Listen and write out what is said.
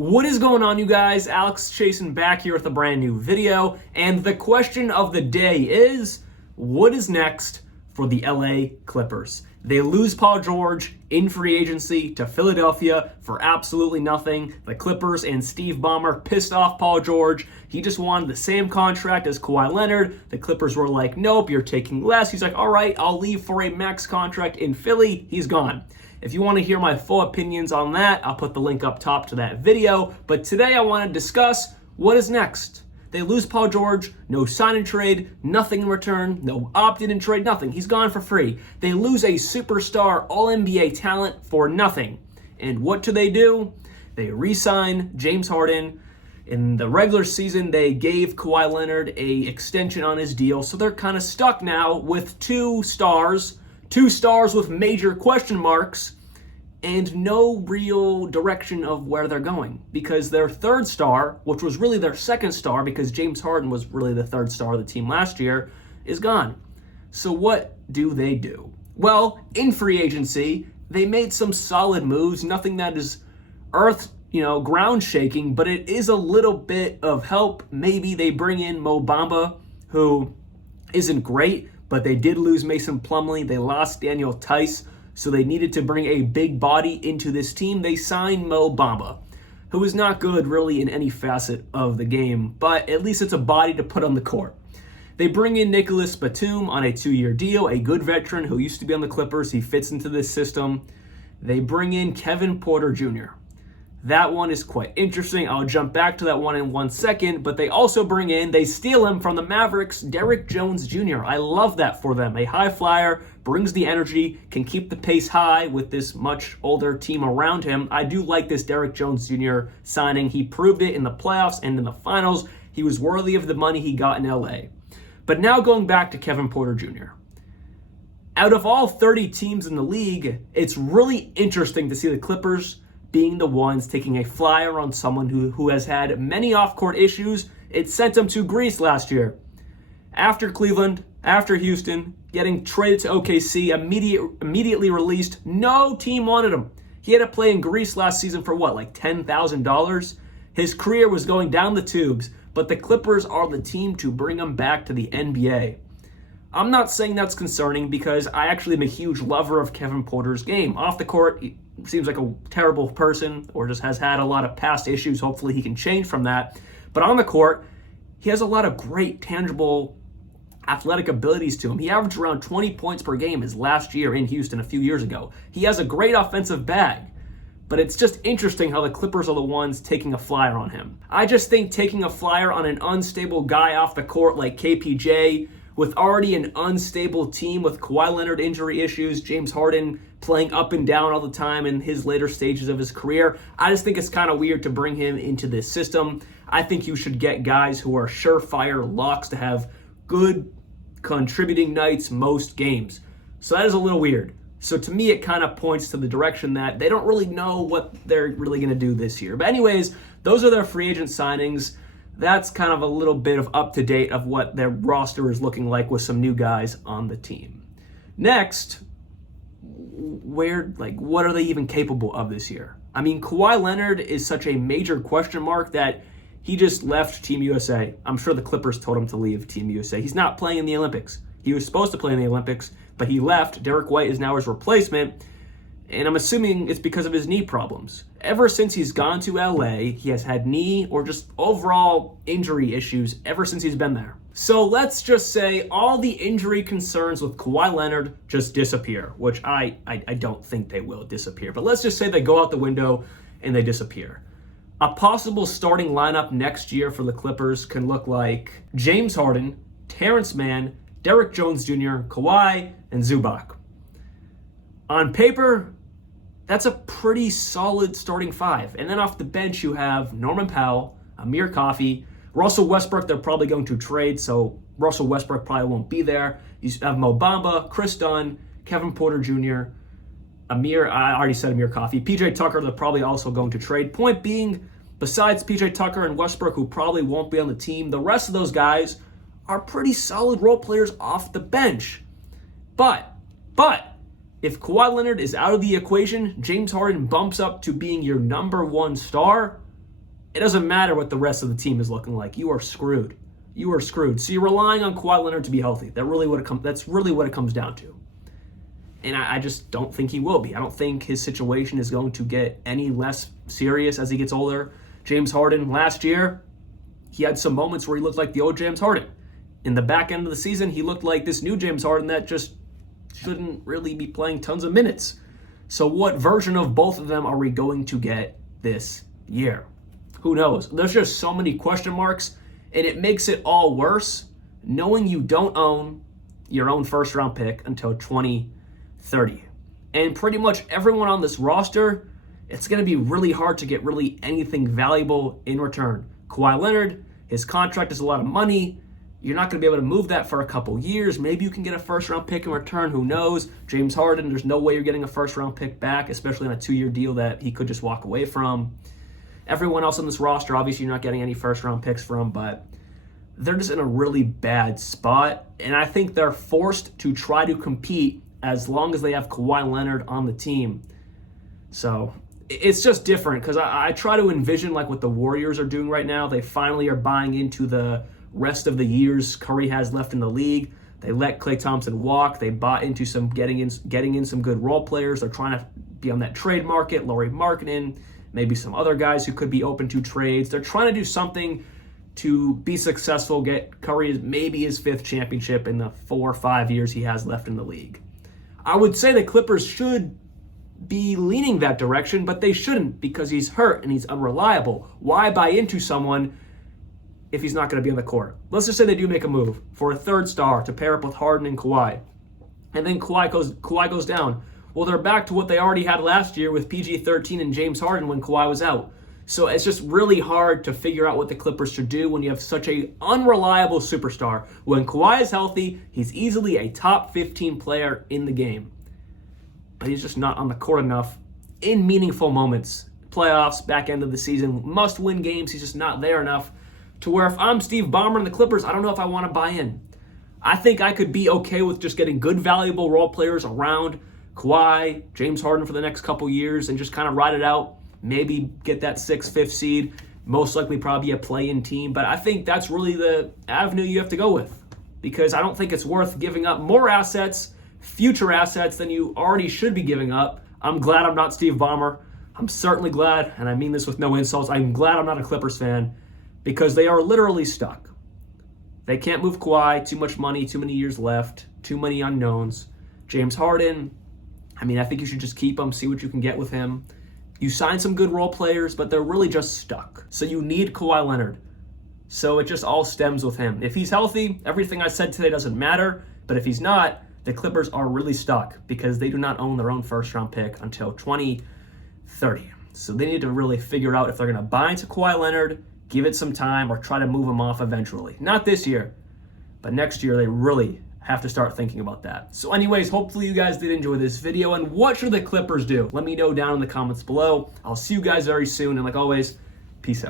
What is going on, you guys? Alex Chasen back here with a brand new video, and the question of the day is, what is next for the LA Clippers? They lose Paul George in free agency to Philadelphia for absolutely nothing. The Clippers and Steve Ballmer pissed off Paul George. He just wanted the same contract as Kawhi Leonard. The Clippers were like, nope, you're taking less. He's like, all right, I'll leave for a max contract in Philly. He's gone. If you want to hear my full opinions on that, I'll put the link up top to that video. But today I want to discuss what is next. They lose Paul George, no sign and trade, nothing in return, no opt-in and trade, nothing. He's gone for free. They lose a superstar All-NBA talent for nothing. And what do? They re-sign James Harden. In the regular season, they gave Kawhi Leonard an extension on his deal, so they're kind of stuck now with two stars with major question marks, and no real direction of where they're going, because their third star, which was really their second star because James Harden was really the third star of the team last year, is gone. So what do? Well, in free agency, they made some solid moves, nothing that is ground shaking, but it is a little bit of help. Maybe they bring in Mo Bamba, who isn't great, but they did lose Mason Plumlee. They lost Daniel Tice, so they needed to bring a big body into this team. They signed Mo Bamba, who is not good really in any facet of the game, but at least it's a body to put on the court. They bring in Nicholas Batum on a 2-year deal, a good veteran who used to be on the Clippers. He fits into this system. They bring in Kevin Porter Jr. That one is quite interesting. I'll jump back to that one in 1 second, but they steal him from the Mavericks, Derrick Jones Jr. I love that for them. A high flyer, brings the energy, can keep the pace high with this much older team around him. I do like this Derrick Jones Jr. signing. He proved it in the playoffs and in the finals. He was worthy of the money he got in LA. But now going back to Kevin Porter Jr. Out of all 30 teams in the league, it's really interesting to see the Clippers being the ones taking a flyer on someone who has had many off-court issues. It sent him to Greece last year. After Cleveland, after Houston, getting traded to OKC, immediately released. No team wanted him. He had to play in Greece last season for like $10,000? His career was going down the tubes, but the Clippers are the team to bring him back to the NBA. I'm not saying that's concerning because I actually am a huge lover of Kevin Porter's game. Off the court, he seems like a terrible person or just has had a lot of past issues. Hopefully he can change from that. But on the court, he has a lot of great, tangible athletic abilities to him. He averaged around 20 points per game his last year in Houston a few years ago. He has a great offensive bag. But it's just interesting how the Clippers are the ones taking a flyer on him. I just think taking a flyer on an unstable guy off the court like KPJ, with already an unstable team with Kawhi Leonard injury issues, James Harden playing up and down all the time in his later stages of his career, I just think it's kind of weird to bring him into this system. I think you should get guys who are surefire locks to have good contributing nights most games. So that is a little weird. So to me, it kind of points to the direction that they don't really know what they're really going to do this year. But anyways, those are their free agent signings. That's kind of a little bit of up-to-date of what their roster is looking like with some new guys on the team. Next, what are they even capable of this year? I mean, Kawhi Leonard is such a major question mark that he just left Team USA. I'm sure the Clippers told him to leave Team USA. He's not playing in the Olympics. He was supposed to play in the Olympics, but he left. Derek White is now his replacement, and I'm assuming it's because of his knee problems. Ever since he's gone to LA, he has had knee or just overall injury issues ever since he's been there. So let's just say all the injury concerns with Kawhi Leonard just disappear, which I don't think they will disappear. But let's just say they go out the window and they disappear. A possible starting lineup next year for the Clippers can look like James Harden, Terrence Mann, Derrick Jones Jr., Kawhi, and Zubac. On paper, that's a pretty solid starting five. And then off the bench, you have Norman Powell, Amir Coffey, Russell Westbrook. They're probably going to trade, so Russell Westbrook probably won't be there. You have Mo Bamba, Chris Dunn, Kevin Porter Jr., I already said Amir Coffey. PJ Tucker, they're probably also going to trade. Point being, besides PJ Tucker and Westbrook, who probably won't be on the team, the rest of those guys are pretty solid role players off the bench. But if Kawhi Leonard is out of the equation, James Harden bumps up to being your number one star, it doesn't matter what the rest of the team is looking like. You are screwed. You are screwed. So you're relying on Kawhi Leonard to be healthy. That's really what it comes down to. And I just don't think he will be. I don't think his situation is going to get any less serious as he gets older. James Harden, last year, he had some moments where he looked like the old James Harden. In the back end of the season, he looked like this new James Harden that just shouldn't really be playing tons of minutes. So what version of both of them are we going to get this year? Who knows? There's just so many question marks, and it makes it all worse knowing you don't own your own first-round pick until 2030. And pretty much everyone on this roster, it's going to be really hard to get really anything valuable in return. Kawhi Leonard, his contract is a lot of money. You're not going to be able to move that for a couple years. Maybe you can get a first-round pick in return. Who knows? James Harden, there's no way you're getting a first-round pick back, especially on a 2-year deal that he could just walk away from. Everyone else on this roster, obviously you're not getting any first-round picks from, but they're just in a really bad spot. And I think they're forced to try to compete as long as they have Kawhi Leonard on the team. So it's just different because I try to envision like what the Warriors are doing right now. They finally are buying into the rest of the years Curry has left in the league. They let Klay Thompson walk. They bought into some getting in some good role players. They're trying to be on that trade market. Lauri Markkanen, maybe some other guys who could be open to trades. They're trying to do something to be successful, get Curry maybe his 5th championship in the 4 or 5 years he has left in the league. I would say the Clippers should be leaning that direction, but they shouldn't because he's hurt and he's unreliable. Why buy into someone if he's not going to be on the court? Let's just say they do make a move for a 3rd star to pair up with Harden and Kawhi. And then Kawhi goes down. Well, they're back to what they already had last year with PG-13 and James Harden when Kawhi was out. So it's just really hard to figure out what the Clippers should do when you have such a unreliable superstar. When Kawhi is healthy, he's easily a top 15 player in the game. But he's just not on the court enough in meaningful moments. Playoffs, back end of the season, must-win games, he's just not there enough to where if I'm Steve Ballmer and the Clippers, I don't know if I want to buy in. I think I could be okay with just getting good, valuable role players around Kawhi, James Harden for the next couple years and just kind of ride it out. Maybe get that 6th, 5th seed. Most likely probably a play-in team. But I think that's really the avenue you have to go with because I don't think it's worth giving up more assets, future assets, than you already should be giving up. I'm glad I'm not Steve Ballmer. I'm certainly glad, and I mean this with no insults, I'm glad I'm not a Clippers fan because they are literally stuck. They can't move Kawhi, too much money, too many years left, too many unknowns. James Harden, I mean, I think you should just keep him, see what you can get with him. You sign some good role players, but they're really just stuck. So you need Kawhi Leonard. So it just all stems with him. If he's healthy, everything I said today doesn't matter. But if he's not, the Clippers are really stuck because they do not own their own first-round pick until 2030. So they need to really figure out if they're going to buy into Kawhi Leonard, give it some time, or try to move him off eventually. Not this year, but next year they really have to start thinking about that. So anyways, hopefully you guys did enjoy this video. And what should the Clippers do? Let me know down in the comments below. I'll see you guys very soon. And like always, peace out.